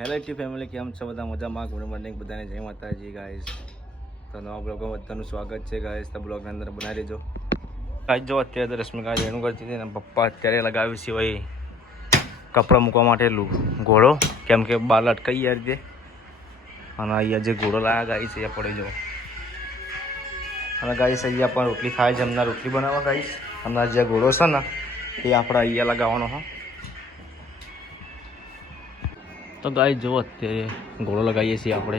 Hello T family, કેમ છો બધા? મજામાં? ગુડ મોર્નિંગ બધાને, જય માતાજી ગાઈસ. તો નવા બ્લોગમાં બધાનું સ્વાગત છે ગાઈસ. તો બ્લોગની અંદર બનાવી દેજો ગાઈસ. જો અત્યારે તો રશ્મિકા એનું કરતી હતી ને પપ્પા અત્યારે લગાવ્યું છે ભાઈ કપડાં મૂકવા માટે ઘોડો, કેમ કે બાર લટકાઈ યાર દે. અને અહીંયા જે ઘોડો લાવ્યા ગાઈસ એ પડી જો. અને ગાઈસ અહીંયા પણ રોટલી ખાય છે, હમણાં રોટલી બનાવવા ગાઈસ. હમણાં જે ઘોડો છે ને એ આપણે અહીંયા લગાવવાનો હા. તો ગાય જો અત્યારે ઘોડો લગાવીએ છીએ આપણે,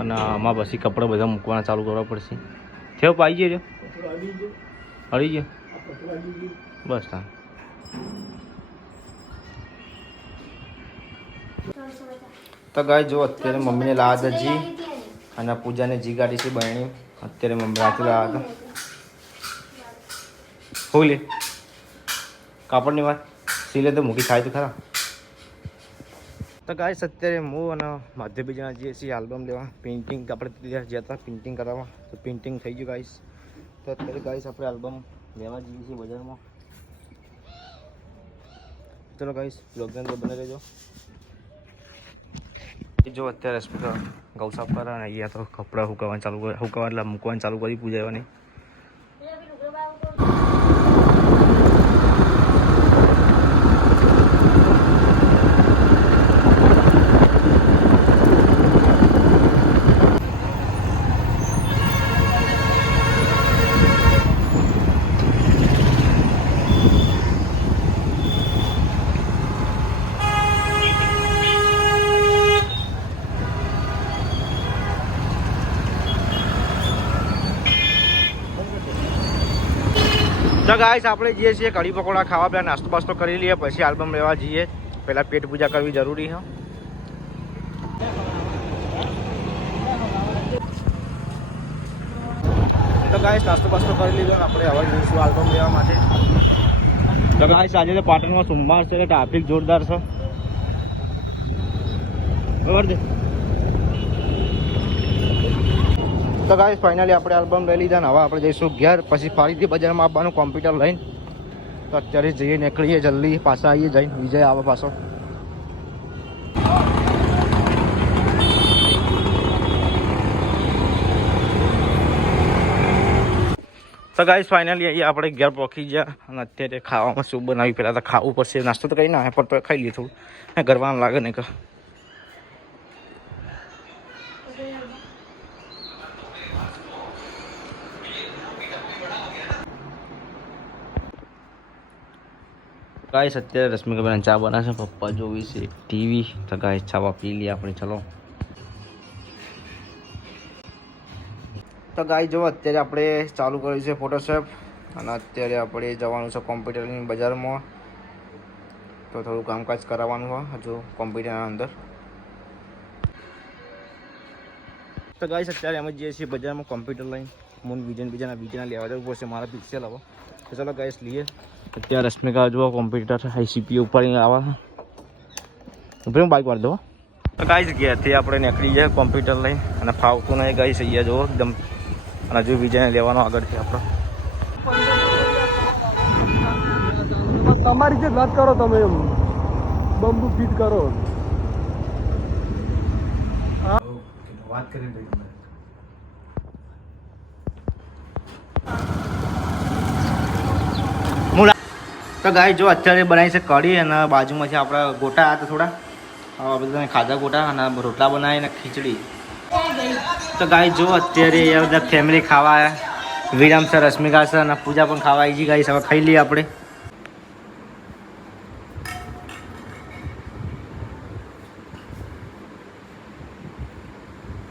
અને આમાં પછી કપડાં બધા મૂકવાના ચાલુ કરવા પડશે. થયો પાઈ ગયો હળી ગયો બસ હા. તો ગાય જો અત્યારે મમ્મીને લાવ્યા હતા જી, અને પૂજાને જી ગાડી છે બહેણી. અત્યારે મમ્મી રાતે લાવ્યા હતા. હોઈ લે કાપડની વાત સીલે તો મૂકી ખાય તો ખરા. તો ગાઈસ અત્યારે હું અને માધ્ય બીજા જઈએ છીએ આલ્બમ લેવા. પેઇન્ટિંગ આપણે જ્યાં હતા પેઇન્ટિંગ કરાવવા, તો પેઇન્ટિંગ થઈ ગયું ગાઈસ. તો અત્યારે ગાઈસ આપણે આલ્બમ લેવા જઈએ છીએ બજારમાં. ચલો ગાઈસ બ્લોગની અંદર બને રહેજો. જો અત્યારે રશ્મિકા ગૌ સાફ કરે અને અહીંયા તો કપડાં સુકાવવાનું ચાલુ કરે, સુકાવવા એટલે મૂકવાનું ચાલુ કરી પૂજાવાની. તો ગાઈસ આપણે જઈએ છીએ કઢી પકોડા ખાવા, પહેલાં નાસ્તો બાસ્તો કરી લઈએ પછી આલ્બમ લેવા જઈએ. પહેલાં પેટ પૂજા કરવી જરૂરી છે. તો ગાઈસ નાસ્તો બાસ્તો કરી લીધો ને આપણે હવે જઈશું આલ્બમ લેવા માટે. તો ગાઈસ આજે તો પાટણમાં સોમવાર છે, ટ્રાફિક જોરદાર છે. બરાબર છે. તો ગાઈસ ફાઇનલી આપણે આલ્બમ લઈ લીધા ને હવે આપણે જઈશું ઘેર, પછી ફરીથી બજારમાં આવવાનું કોમ્પ્યુટર લઈને. તો અત્યારે જઈએ નીકળીએ જલ્દી, પાછા આવીએ જઈને વિજય આવે પાછો. તો ગાઈસ ફાઇનલી અહીંયા આપણે ઘેર પહોંચી ગયા અને અત્યારે ખાવામાં શું બનાવી, પહેલાં તો ખાવું પડશે. નાસ્તો તો કંઈ ના પણ તો ખાઈ લઈએ થોડું, ગરવાનું લાગે ને કે. ગાઈસ અત્યારે રશ્મિકાબેન ચા બનાવશે, પપ્પા જોવી છે ટીવી. તો ગાઈસ ચા પી લઈએ આપણે, ચલો. તો ગાઈસ જો અત્યારે આપણે ચાલુ કર્યું છે ફોટોશોપ, અને અત્યારે આપણે જવાનું છે કોમ્પ્યુટરની બજારમાં. તો થોડું કામકાજ કરાવવાનું હોય હજુ કોમ્પ્યુટરના અંદર. તો ગાઈસ અત્યારે અમે જઈએ છીએ બજારમાં કોમ્પ્યુટર લઈને. હું બીજાના લેવા જવું પડશે, મારા પિક્સેલ આવો. તો ચલો ગાઈસ લઈએ. અત્યારે રશ્મિકા જુઓ કોમ્પ્યુટર આઈસીપીયુ ઉપાડીને આવા ઉપર બાઇક મારી દો. તો ગાઈસ ઘેરથી આપણે નીકળી જાય કોમ્પ્યુટર લઈને, અને ફાવતું નહીં ગાઈસ અહીંયા જુઓ એકદમ. અને હજુ બીજાને લેવાનો આગળથી આપણે. તમારી જે વાત કરો તમે, એમ બંબુ ફીટ કરો વાત કરી રહી. તો ગાય જો અત્યારે બનાવી છે કઢી, અને બાજુમાંથી આપણા ગોટા આવ્યા હતા થોડા, બધા ખાધા ગોટા, અને રોટલા બનાવીને ખીચડી. તો ગાય જો અત્યારે બધા ફેમિલી ખાવા આવ્યા. વિરામ છે, રશ્મિકા છે, અને પૂજા પણ ખાવા આવી ગઈ. ગાઈસ હવે ખાઈ લઈએ આપણે.